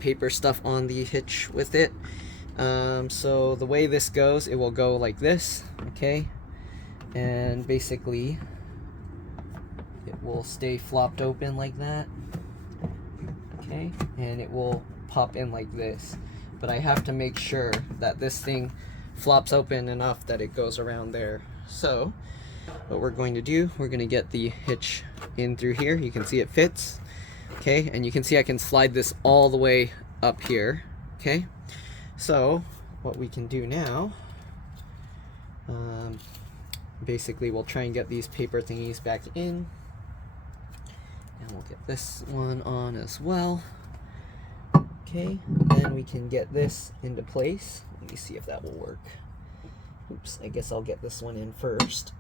paper stuff on the hitch with it. So the way this goes, it will go like this, okay, and basically it will stay flopped open like that, okay, and it will pop in like this, but I have to make sure that this thing flops open enough that it goes around there. So what we're going to do, we're going to get the hitch in through here. You can see it fits, okay, and you can see I can slide this all the way up here, okay. So what we can do now, basically we'll try and get these paper thingies back in, and we'll get this one on as well. Okay, then we can get this into place. Let me see if that will work. Oops, I guess I'll get this one in first.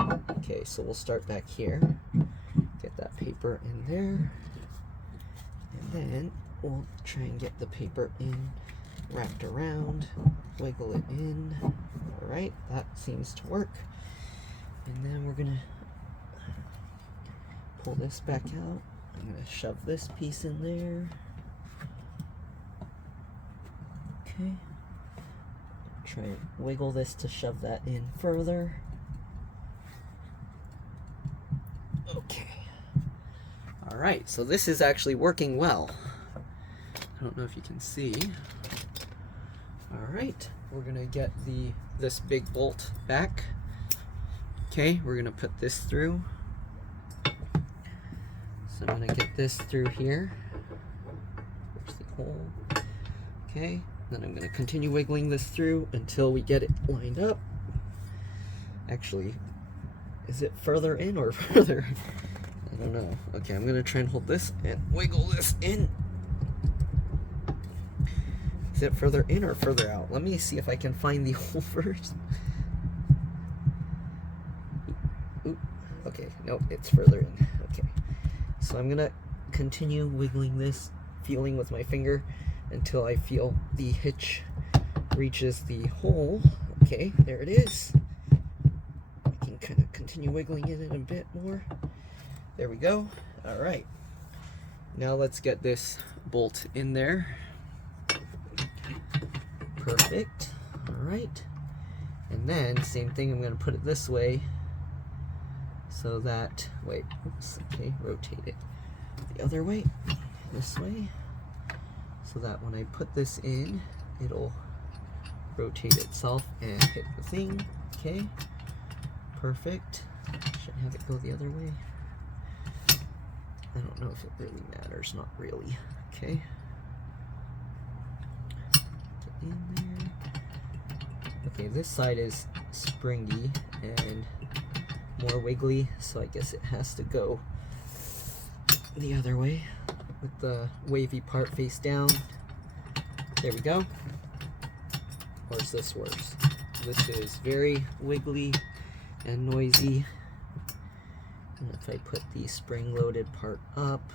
Okay, so we'll start back here, get that paper in there, and then we'll try and get the paper in, wrapped around, wiggle it in. All right, that seems to work. And then we're gonna pull this back out. I'm gonna shove this piece in there. Okay. Try and wiggle this to shove that in further. Okay. All right, so this is actually working well. I don't know if you can see. All right, we're gonna get this big bolt back. Okay, we're gonna put this through. So I'm gonna get this through here. There's the hole. Okay, then I'm gonna continue wiggling this through until we get it lined up. Actually, is it further in or further? I don't know. Okay, I'm gonna try and hold this and wiggle this in. Is it further in or further out? Let me see if I can find the hole first. Oop. Okay, nope, it's further in. Okay, so I'm gonna continue wiggling this, feeling with my finger until I feel the hitch reaches the hole. Okay, there it is. I can kind of continue wiggling it in a bit more. There we go. All right, now let's get this bolt in there. Perfect. All right, and then same thing, I'm going to put it this way so that, wait, oops, okay, rotate it the other way, this way, so that when I put this in, it'll rotate itself and hit the thing. Okay, perfect. Should I have it go the other way? I don't know if it really matters, not really. Okay. Get in there. Okay, this side is springy and more wiggly, so I guess it has to go the other way with the wavy part face down. There we go. Or is this worse? This is very wiggly and noisy. And if I put the spring-loaded part up,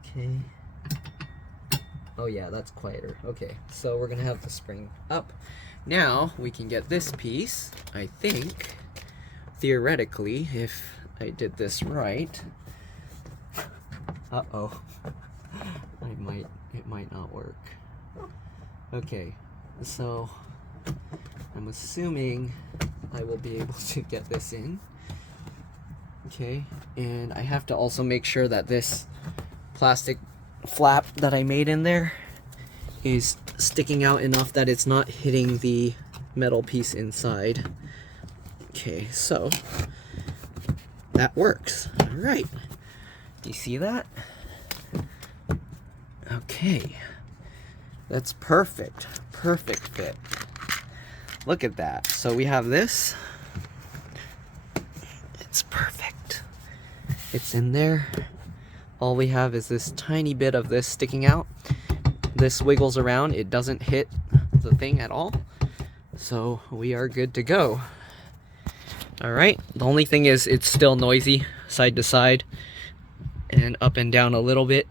okay. Oh yeah, that's quieter. Okay, so we're gonna have the spring up. Now we can get this piece, I think, theoretically, if I did this right. Uh-oh. It might not work. Okay, so I'm assuming I will be able to get this in. Okay, and I have to also make sure that this plastic flap that I made in there is sticking out enough that it's not hitting the metal piece inside. Okay, so that works. All right, you see that? Okay, that's perfect. Perfect fit. Look at that. So we have this. It's perfect. It's in there. All we have is this tiny bit of this sticking out. This wiggles around. It doesn't hit the thing at all. So we are good to go. All right. The only thing is it's still noisy side to side and up and down a little bit.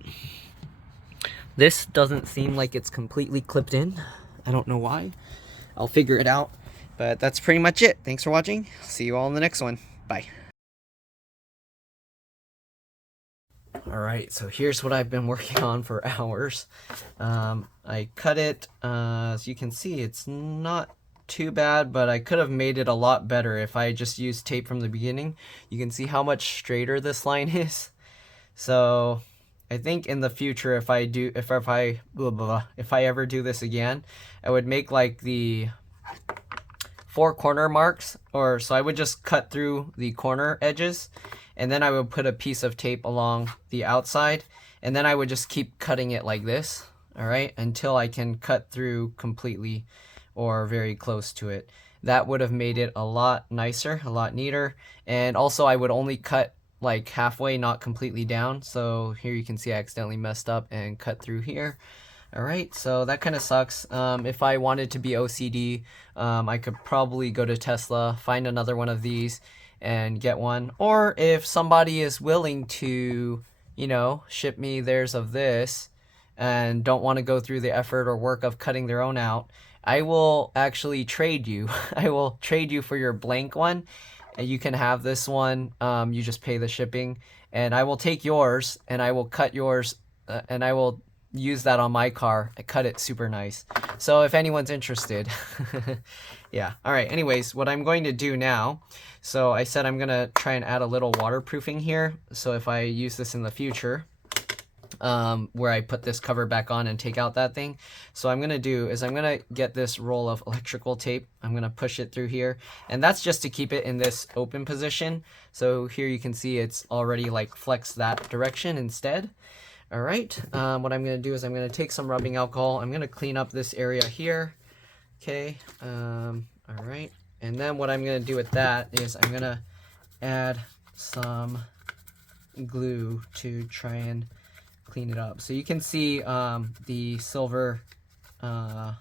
This doesn't seem like it's completely clipped in. I don't know why. I'll figure it out. But that's pretty much it. Thanks for watching. See you all in the next one. Bye. Alright, so here's what I've been working on for hours. I cut it, as you can see, it's not too bad, but I could have made it a lot better if I just used tape from the beginning. You can see how much straighter this line is. So I think in the future, if I ever do this again, I would make like the 4 corner marks, or so I would just cut through the corner edges, and then I would put a piece of tape along the outside, and then I would just keep cutting it like this, all right, until I can cut through completely or very close to it. That would have made it a lot nicer, a lot neater, and also I would only cut like halfway, not completely down. So here you can see I accidentally messed up and cut through here. All right, so that kind of sucks. If I wanted to be OCD, I could probably go to Tesla, find another one of these and get one. Or if somebody is willing to, you know, ship me theirs of this and don't want to go through the effort or work of cutting their own out, I will actually trade you. I will trade you for your blank one. And you can have this one. You just pay the shipping, and I will take yours and I will cut yours and I will use that on my car. I cut it super nice. So if anyone's interested, yeah. All right. Anyways, what I'm going to do now, so I said I'm going to try and add a little waterproofing here. So if I use this in the future, where I put this cover back on and take out that thing. So I'm going to do is I'm going to get this roll of electrical tape. I'm going to push it through here, and that's just to keep it in this open position. So here you can see it's already like flexed that direction instead. All right, what I'm going to do is I'm going to take some rubbing alcohol. I'm going to clean up this area here. Okay, all right. And then what I'm going to do with that is I'm going to add some glue to try and clean it up. So you can see the silver, what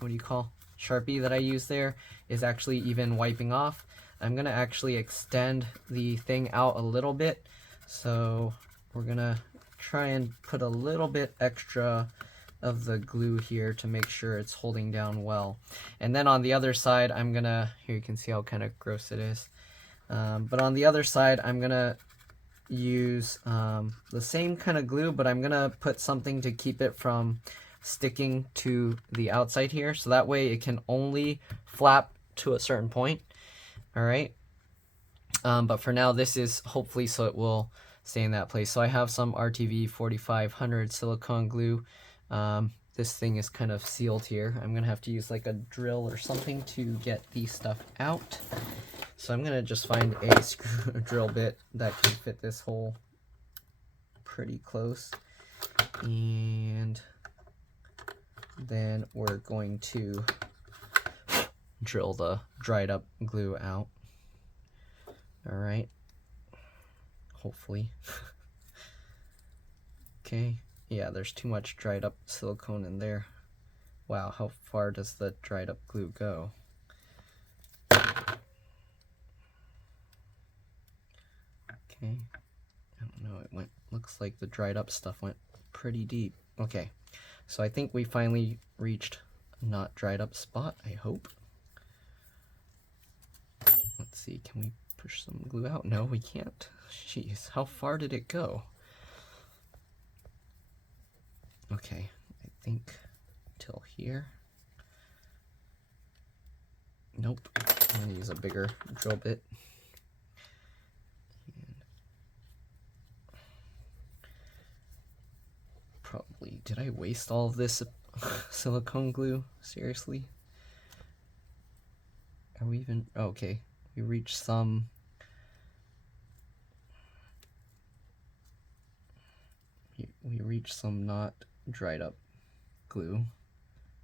do you call, Sharpie that I use there is actually even wiping off. I'm going to actually extend the thing out a little bit. So we're going to try and put a little bit extra of the glue here to make sure it's holding down well. And then on the other side, I'm going to, here you can see how kind of gross it is. But on the other side, I'm going to use the same kind of glue, but I'm going to put something to keep it from sticking to the outside here. So that way it can only flap to a certain point. All right. But for now, this is hopefully so it will stay in that place. So I have some RTV 4500 silicone glue. This thing is kind of sealed here. I'm gonna have to use like a drill or something to get the stuff out. So I'm gonna just find a drill bit that can fit this hole pretty close. And then we're going to drill the dried up glue out. All right. hopefully. Okay, yeah, there's too much dried up silicone in there. Wow, how far does the dried up glue go? Okay, I don't know, looks like the dried up stuff went pretty deep. Okay, so I think we finally reached a not dried up spot, I hope. Let's see, can we push some glue out? No, we can't. Jeez, how far did it go? Okay, I think till here. Nope, I'm gonna use a bigger drill bit. Probably, did I waste all of this silicone glue? Seriously? Are we even, oh, okay, we reached some, we reached some not dried up glue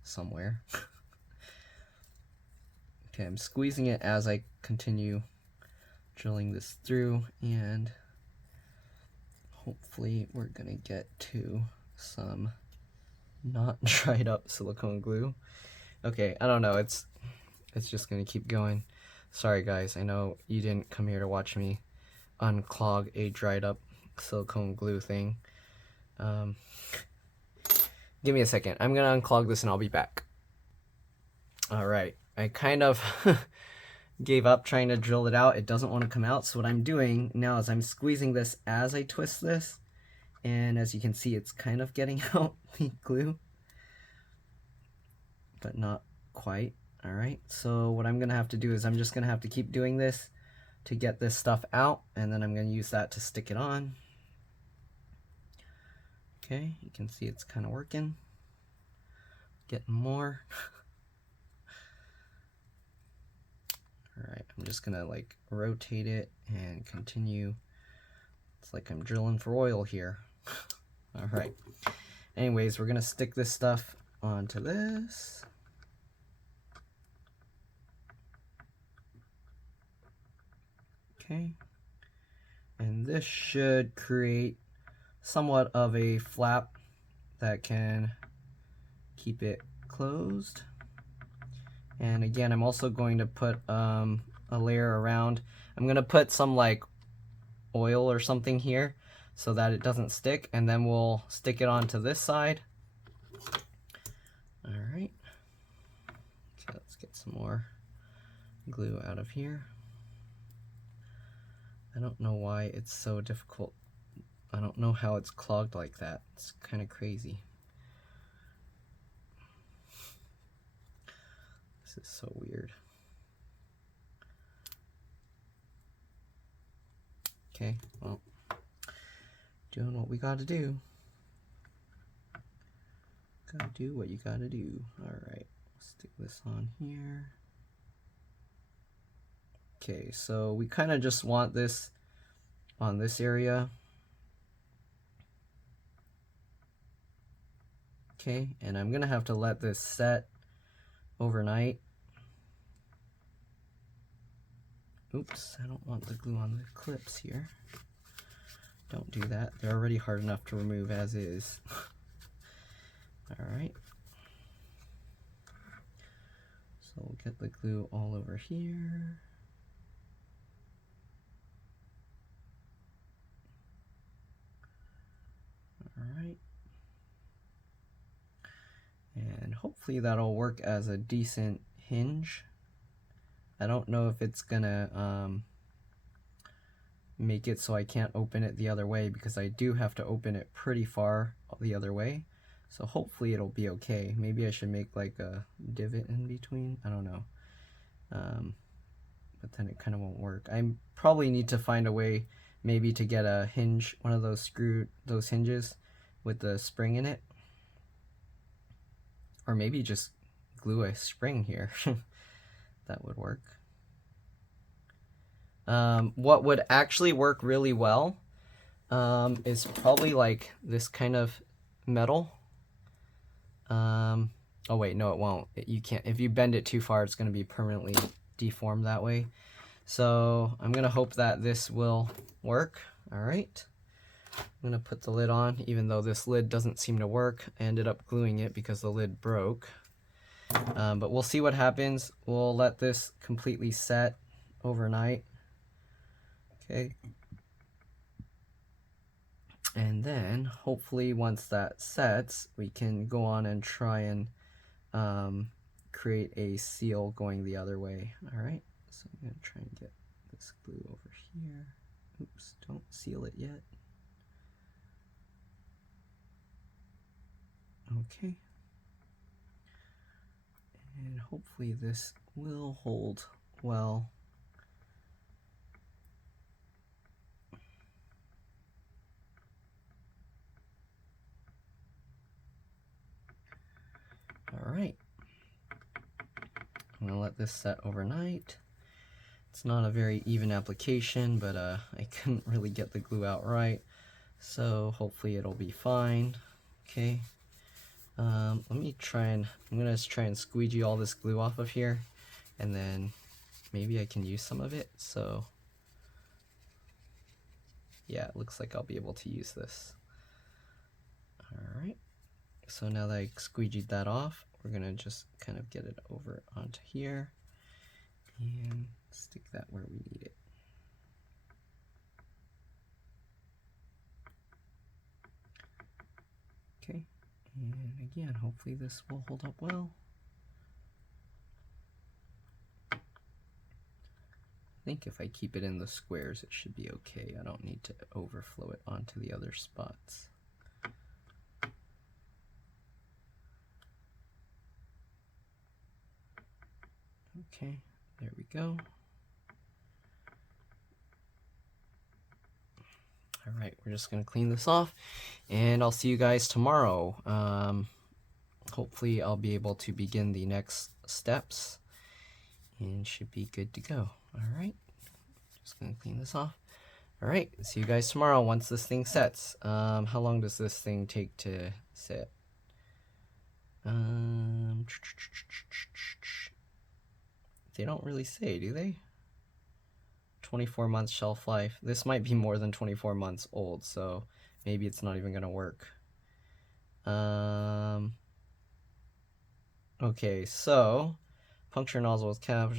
somewhere. Okay, I'm squeezing it as I continue drilling this through, and hopefully we're gonna get to some not dried up silicone glue. Okay, I don't know, it's just gonna keep going. Sorry guys, I know you didn't come here to watch me unclog a dried up silicone glue thing. Give me a second, I'm gonna unclog this and I'll be back. Alright, I kind of gave up trying to drill it out. It doesn't want to come out, so what I'm doing now is I'm squeezing this as I twist this, and as you can see, it's kind of getting out the glue, but not quite. Alright, so what I'm gonna have to do is I'm just gonna have to keep doing this to get this stuff out, and then I'm gonna use that to stick it on. Okay, you can see it's kind of working. Getting more. Alright, I'm just gonna like rotate it and continue. It's like I'm drilling for oil here. Alright. Anyways, we're gonna stick this stuff onto this. Okay. And this should create somewhat of a flap that can keep it closed. And again, I'm also going to put a layer around. I'm going to put some like oil or something here so that it doesn't stick, and then we'll stick it onto this side. All right. Okay, let's get some more glue out of here. I don't know why it's so difficult. I don't know how it's clogged like that. It's kind of crazy. This is so weird. Okay, well, doing what we gotta do. Gotta do what you gotta do. Alright, stick this on here. Okay, so we kind of just want this on this area. Okay, and I'm gonna have to let this set overnight. Oops, I don't want the glue on the clips here. Don't do that. They're already hard enough to remove as is. Alright. So we'll get the glue all over here. Alright. And hopefully that'll work as a decent hinge. I don't know if it's gonna make it so I can't open it the other way, because I do have to open it pretty far the other way. So hopefully it'll be okay. Maybe I should make like a divot in between. I don't know. But then it kind of won't work. I probably need to find a way maybe to get a hinge, one of those hinges with the spring in it. Or maybe just glue a spring here. That would work. What would actually work really well is probably like this kind of metal. Oh wait, no it won't. You can't. If you bend it too far, it's going to be permanently deformed that way. So I'm going to hope that this will work. All right. I'm gonna put the lid on, even though this lid doesn't seem to work. I ended up gluing it because the lid broke. But we'll see what happens. We'll let this completely set overnight. Okay. And then hopefully once that sets, we can go on and try and create a seal going the other way. All right. So I'm gonna try and get this glue over here. Oops, don't seal it yet. Okay. And hopefully this will hold well. All right. I'm gonna let this set overnight. It's not a very even application, but I couldn't really get the glue out right. So hopefully it'll be fine. Okay. Let me try and, I'm gonna just try and squeegee all this glue off of here, and then maybe I can use some of it. So yeah, it looks like I'll be able to use this. All right. So now that I squeegeed that off, we're gonna just kind of get it over onto here and stick that where we need it. Okay, and again, hopefully this will hold up well. I think if I keep it in the squares, it should be okay. I don't need to overflow it onto the other spots. Okay, there we go. All right, we're just gonna clean this off, and I'll see you guys tomorrow. Hopefully I'll be able to begin the next steps and should be good to go. All right, just gonna clean this off. All right, see you guys tomorrow once this thing sets. How long does this thing take to set? They don't really say, do they? 24 months shelf life. This might be more than 24 months old, so maybe it's not even gonna work. Okay, so puncture nozzle with cap,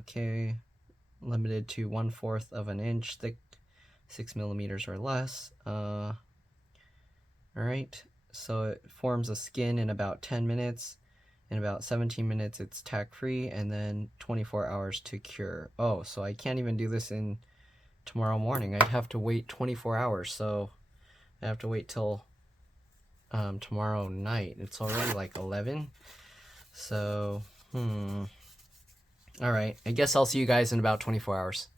okay, limited to 1/4 of an inch thick, 6 millimeters or less. All right, so it forms a skin in about 10 minutes. In about 17 minutes, it's tack-free, and then 24 hours to cure. Oh, so I can't even do this in tomorrow morning. I'd have to wait 24 hours, so I have to wait till tomorrow night. It's already like 11, so, all right. I guess I'll see you guys in about 24 hours.